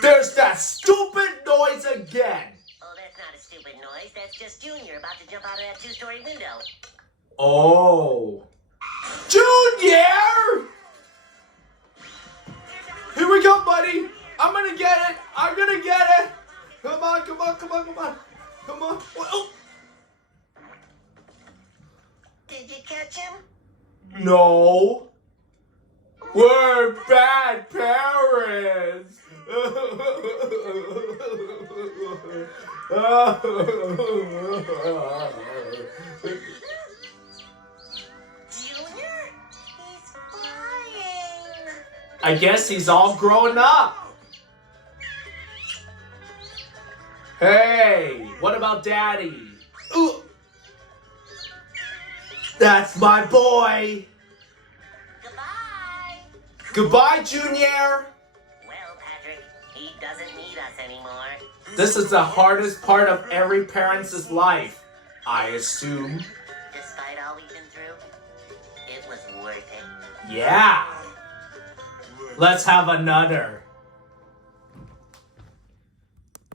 There's that stupid noise again. Oh, that's not a stupid noise. That's just Junior about to jump out of that two-story window. Oh. Junior! Here we go, buddy. I'm gonna get it. I'm gonna get it. Come on, come on, come on, come on. Come on. Oh. Did you catch him? No. We're bad parents. Junior? He's flying. I guess he's all grown up. Hey, what about Daddy? Ooh. That's my boy. Goodbye. Goodbye, Junior. Well, Patrick, he doesn't need us anymore. This is the hardest part of every parent's life, I assume. Despite all we've been through, it was worth it. Yeah. Let's have another.